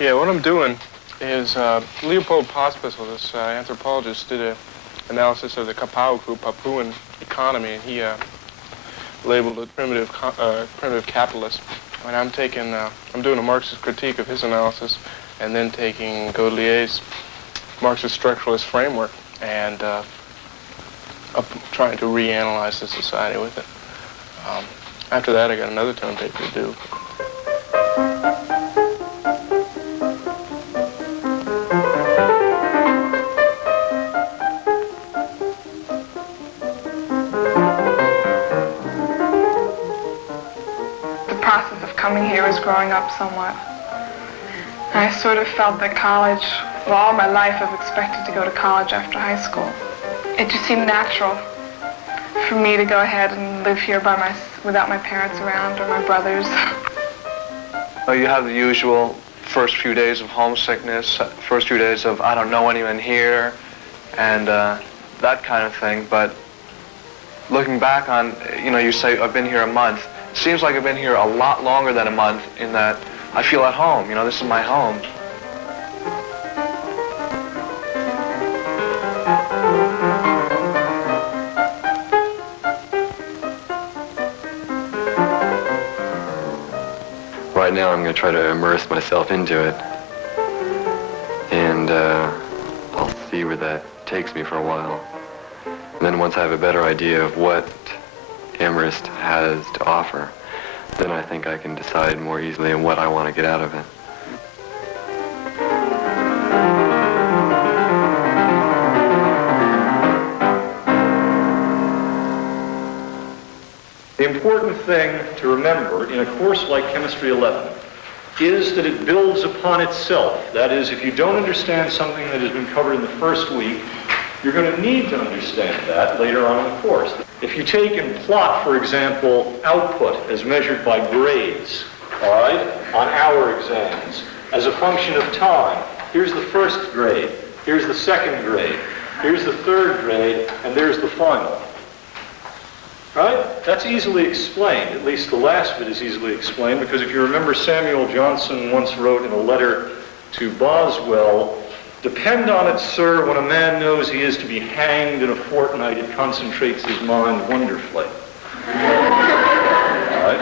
Yeah, what I'm doing is Leopold Pospisil, this anthropologist, did an analysis of the Kapauku, Papuan economy, and he labeled it primitive capitalist. And I'm doing a Marxist critique of his analysis, and then taking Gaudelier's Marxist structuralist framework and trying to reanalyze the society with it. After that, I got another term paper to do. Coming here was growing up somewhat. I sort of felt that college, well, all my life I've expected to go to college after high school. It just seemed natural for me to go ahead and live here without my parents around or my brothers. Well, you have the usual first few days of homesickness, first few days of I don't know anyone here, and that kind of thing. But looking back on, you say I've been here a month. Seems like I've been here a lot longer than a month in that I feel at home. This is my home. Right now I'm going to try to immerse myself into it. And I'll see where that takes me for a while. And then once I have a better idea of what Amherst has to offer, then I think I can decide more easily on what I want to get out of it. The important thing to remember in a course like Chemistry 11 is that it builds upon itself. That is, if you don't understand something that has been covered in the first week, you're going to need to understand that later on in the course. If you take and plot, for example, output as measured by grades, all right, on our exams, as a function of time, here's the first grade, here's the second grade, here's the third grade, and there's the final. Right? That's easily explained. At least the last bit is easily explained, because if you remember, Samuel Johnson once wrote in a letter to Boswell, "Depend on it, sir, when a man knows he is to be hanged in a fortnight, it concentrates his mind wonderfully." Right?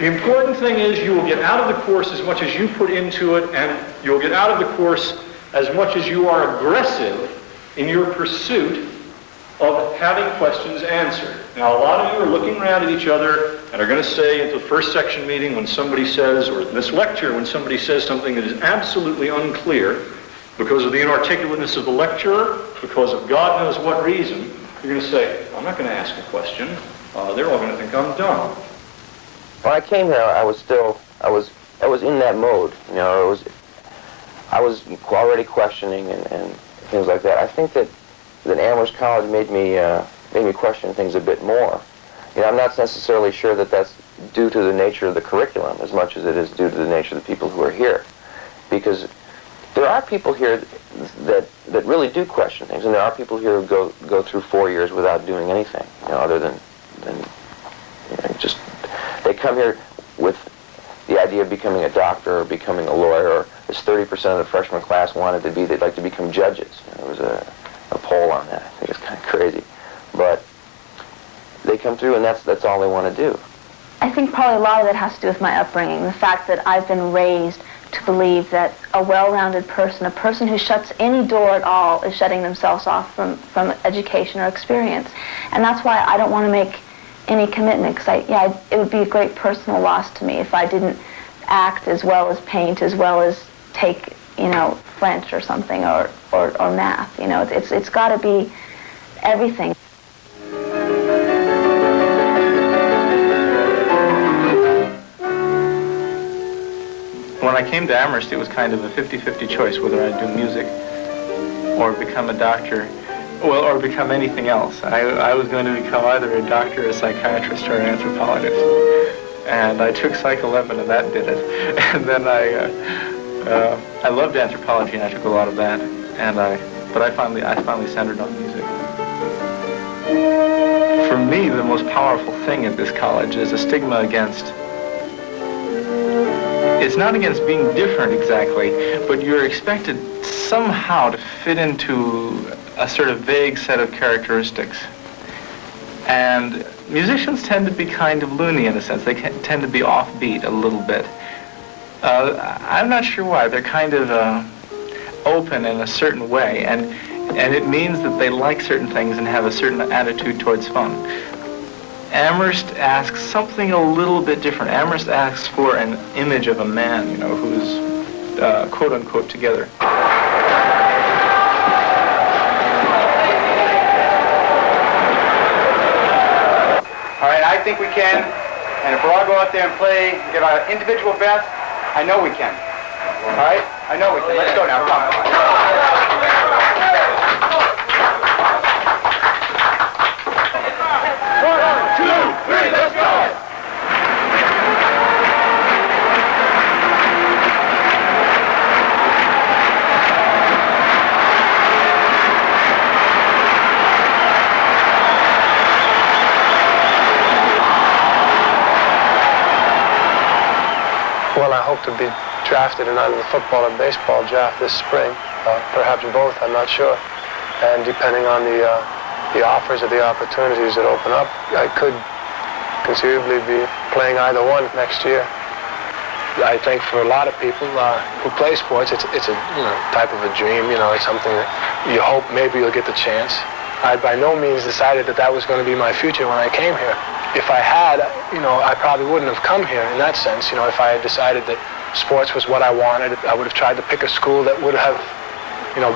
The important thing is you will get out of the course as much as you put into it, and you'll get out of the course as much as you are aggressive in your pursuit of having questions answered. Now, a lot of you are looking around at each other and are going to say at the first section meeting when somebody says, or in this lecture when somebody says something that is absolutely unclear, because of the inarticulateness of the lecturer, because of God knows what reason, you're going to say, I'm not going to ask a question. They're all going to think I'm dumb. When I came here, I was in that mode. I was already questioning and things like that. I think that Amherst College made me question things a bit more. I'm not necessarily sure that that's due to the nature of the curriculum as much as it is due to the nature of the people who are here, because there are people here that really do question things, and there are people here who go through 4 years without doing anything, other than just they come here with the idea of becoming a doctor or becoming a lawyer, or as 30% of the freshman class wanted to be, they'd like to become judges. There was a poll on that. I think it's kind of crazy, but they come through, and that's all they want to do. I think probably a lot of it has to do with my upbringing, the fact that I've been raised to believe that a well-rounded person, a person who shuts any door at all, is shutting themselves off from education or experience. And that's why I don't want to make any commitment, because it would be a great personal loss to me if I didn't act as well as paint, as well as take, French or something, or math. It's got to be everything. When I came to Amherst, it was kind of a 50-50 choice whether I'd do music or become a doctor, or become anything else. I was going to become either a doctor, a psychiatrist, or an anthropologist. And I took Psych 11, and that did it. And then I loved anthropology, and I took a lot of that. But I finally centered on music. For me, the most powerful thing at this college is a stigma against it's not against being different exactly, but you're expected somehow to fit into a sort of vague set of characteristics. And musicians tend to be kind of loony in a sense. They tend to be offbeat a little bit. I'm not sure why. They're kind of open in a certain way, and it means that they like certain things and have a certain attitude towards fun. Amherst asks something a little bit different. Amherst asks for an image of a man, you know, who's quote-unquote together. All right, I think we can, and if we all go out there and play, give our individual best, I know we can. All right? I know we can. Let's go now. Come. Well, I hope to be drafted in either the football or baseball draft this spring, perhaps both, I'm not sure. And depending on the offers or the opportunities that open up, I could conceivably be playing either one next year. I think for a lot of people who play sports, it's a type of a dream. It's something that you hope maybe you'll get the chance. I by no means decided that was going to be my future when I came here. If I had, I probably wouldn't have come here in that sense. If I had decided that sports was what I wanted, I would have tried to pick a school that would have,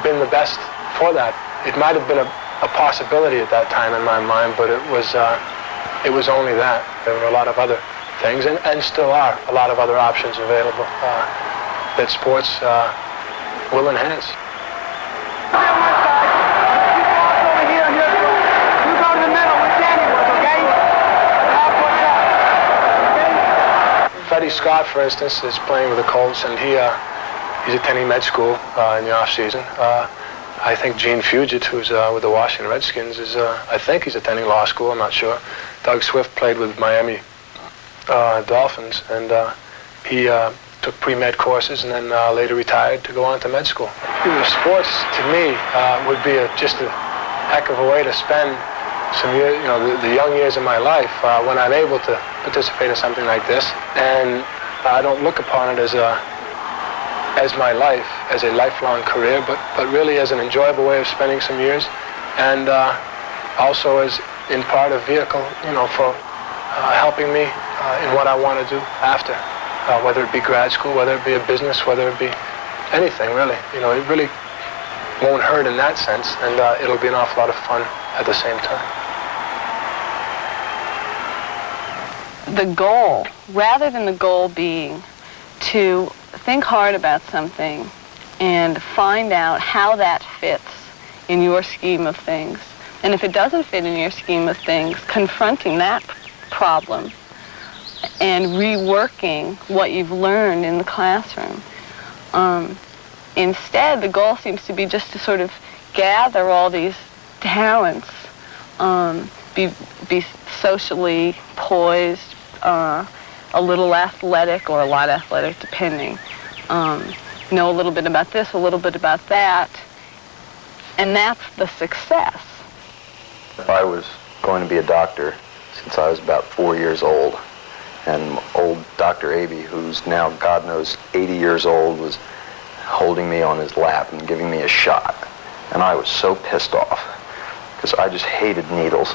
been the best for that. It might have been a possibility at that time in my mind, but it was only that. There were a lot of other things, and still are a lot of other options available that sports will enhance. Freddie Scott, for instance, is playing with the Colts, and he's attending med school in the off season. I think Gene Fugit, who's with the Washington Redskins, I think he's attending law school. I'm not sure. Doug Swift played with Miami Dolphins, and he took pre-med courses and then later retired to go on to med school. Sports, to me, would be just a heck of a way to spend some years, the young years of my life when I'm able to participate in something like this. And I don't look upon it as my life, as a lifelong career, but really as an enjoyable way of spending some years, and also as in part a vehicle, for helping me in what I want to do after, whether it be grad school, whether it be a business, whether it be anything really. It really won't hurt in that sense, and it'll be an awful lot of fun at the same time. The goal, rather than the goal being to think hard about something and find out how that fits in your scheme of things. And if it doesn't fit in your scheme of things, confronting that problem and reworking what you've learned in the classroom. Instead, the goal seems to be just to sort of gather all these talents, be socially poised, a little athletic or a lot athletic, depending. Know a little bit about this, a little bit about that, and that's the success. I was going to be a doctor since I was about 4 years old, and old Dr. Abe, who's now, God knows, 80 years old, was holding me on his lap and giving me a shot. And I was so pissed off, because I just hated needles.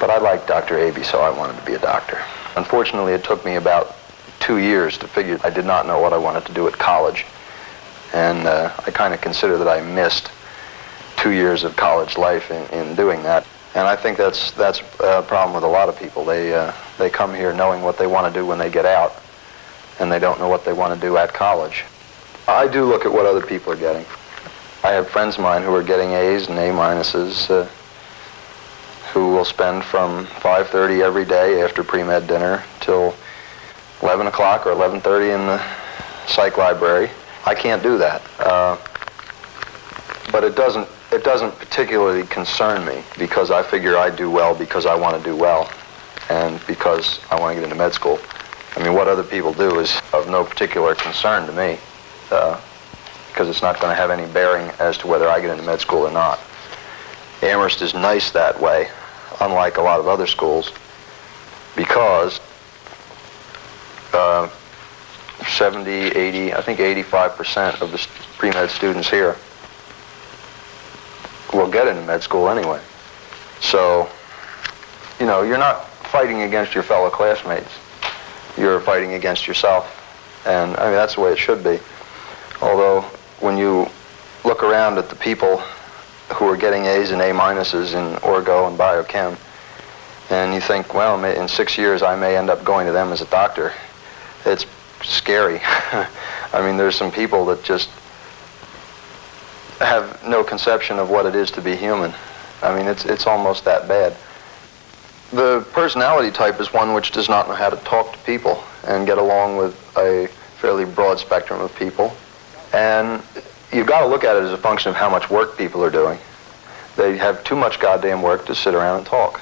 But I liked Dr. Abe, so I wanted to be a doctor. Unfortunately, it took me about 2 years to figure I did not know what I wanted to do at college. And I kind of consider that I missed 2 years of college life in doing that. And I think that's a problem with a lot of people. They come here knowing what they want to do when they get out, and they don't know what they want to do at college. I do look at what other people are getting. I have friends of mine who are getting A's and A minuses, who will spend from 5:30 every day after pre-med dinner till 11 o'clock or 11:30 in the psych library. I can't do that. But it doesn't particularly concern me, because I figure I do well because I want to do well and because I want to get into med school. I mean, what other people do is of no particular concern to me, because it's not going to have any bearing as to whether I get into med school or not. Amherst is nice that way, unlike a lot of other schools, because 70, 80, I think 85% of the pre-med students here will get into med school anyway. So, you know, you're not fighting against your fellow classmates. You're fighting against yourself. And I mean, that's the way it should be. Although, when you look around at the people who are getting A's and A minuses in Orgo and Biochem, and you think, well, in 6 years I may end up going to them as a doctor, it's scary. I mean, there's some people that just have no conception of what it is to be human. I mean, it's almost that bad. The personality type is one which does not know how to talk to people and get along with a fairly broad spectrum of people. And you've got to look at it as a function of how much work people are doing. They have too much goddamn work to sit around and talk.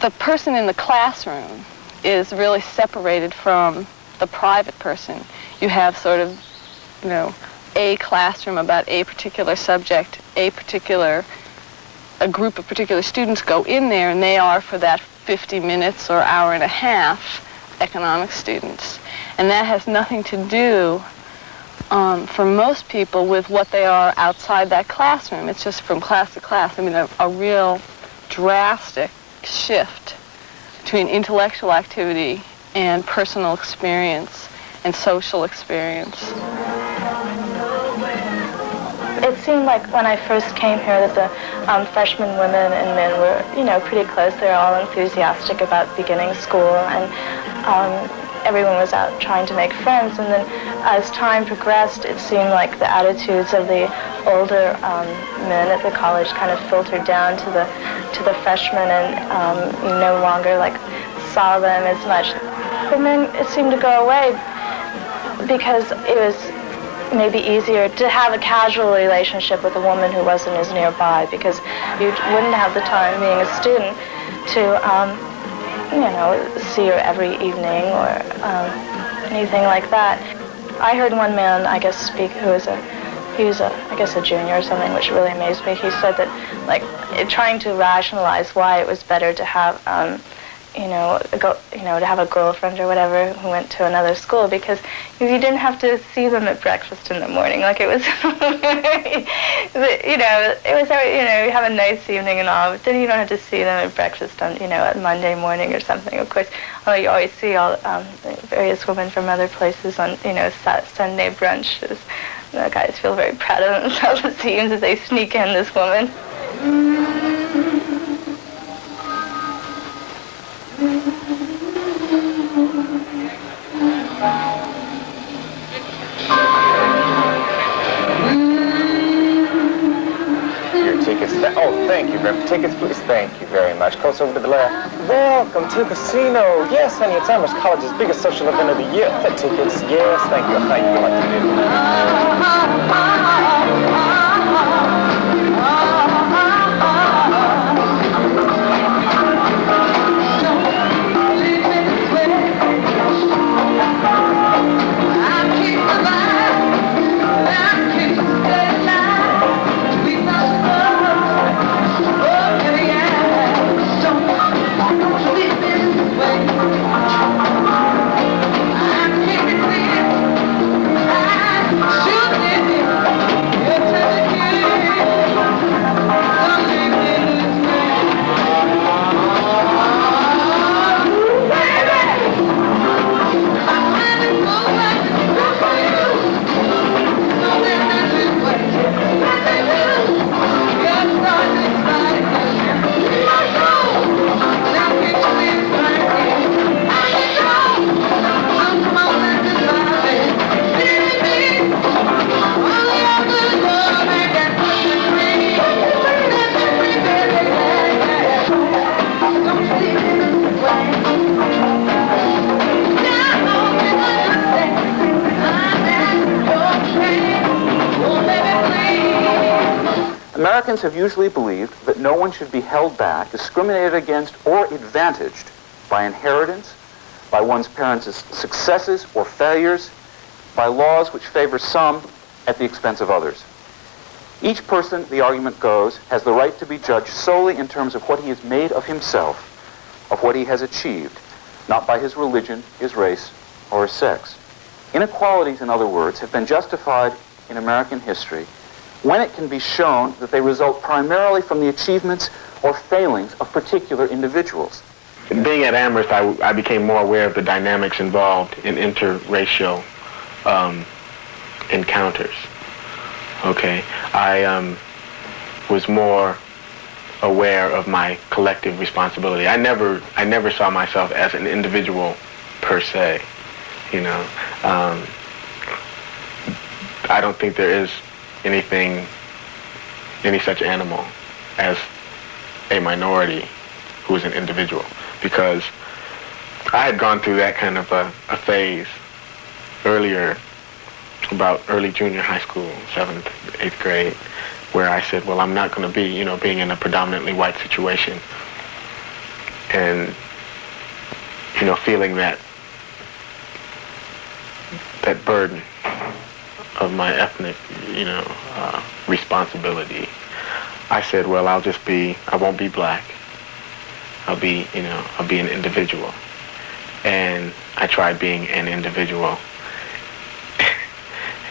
The person in the classroom is really separated from the private person. You have sort of, you know, a classroom about a particular subject, a group of particular students go in there, and they are, for that 50 minutes or hour and a half, economics students. And that has nothing to do, for most people, with what they are outside that classroom. It's just from class to class. I mean, a real drastic shift between intellectual activity and personal experience and social experience. It seemed like when I first came here that the freshman women and men were, you know, pretty close. They were all enthusiastic about beginning school, and everyone was out trying to make friends. And then as time progressed, it seemed like the attitudes of the older men at the college kind of filtered down to the freshmen, and you no longer like saw them as much. But then it seemed to go away because it was maybe easier to have a casual relationship with a woman who wasn't as nearby, because you wouldn't have the time being a student to, you know, see her every evening or anything like that. I heard one man, I guess, speak he was I guess a junior or something, which really amazed me. He said that, like, trying to rationalize why it was better to have, to have a girlfriend or whatever who went to another school, because you didn't have to see them at breakfast in the morning. Like, it was, you have a nice evening and all, but then you don't have to see them at breakfast on, at Monday morning or something. Of course, you always see all various women from other places on, Sunday brunches. The guys feel very proud of themselves, it seems, as they sneak in this woman. Your tickets. Oh, thank you very much. Tickets, please. Thank you very much. Close over to the left. Welcome to Casino. Yes, honey, it's Amherst College's biggest social event of the year. The tickets. Yes, thank you. How you like to do? Americans have usually believed that no one should be held back, discriminated against, or advantaged by inheritance, by one's parents' successes or failures, by laws which favor some at the expense of others. Each person, the argument goes, has the right to be judged solely in terms of what he has made of himself, of what he has achieved, not by his religion, his race, or his sex. Inequalities, in other words, have been justified in American history when it can be shown that they result primarily from the achievements or failings of particular individuals. Being at Amherst, I became more aware of the dynamics involved in interracial encounters. Okay, I was more aware of my collective responsibility. I never saw myself as an individual per se. You know, I don't think there is any such animal as a minority who is an individual, because I had gone through that kind of a phase earlier, about early junior high school, 7th, 8th grade, where I said, well, I'm not going to be, being in a predominantly white situation and, feeling that burden of my ethnic, responsibility. I said, well, I won't be black. I'll be an individual. And I tried being an individual.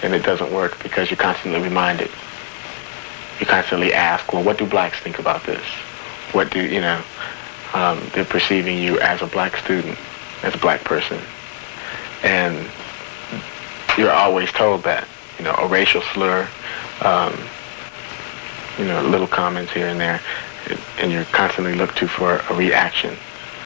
And it doesn't work because you're constantly reminded. You constantly ask, well, what do blacks think about this? What do, they're perceiving you as a black student, as a black person. And you're always told that, a racial slur, little comments here and there, and you're constantly looked to for a reaction.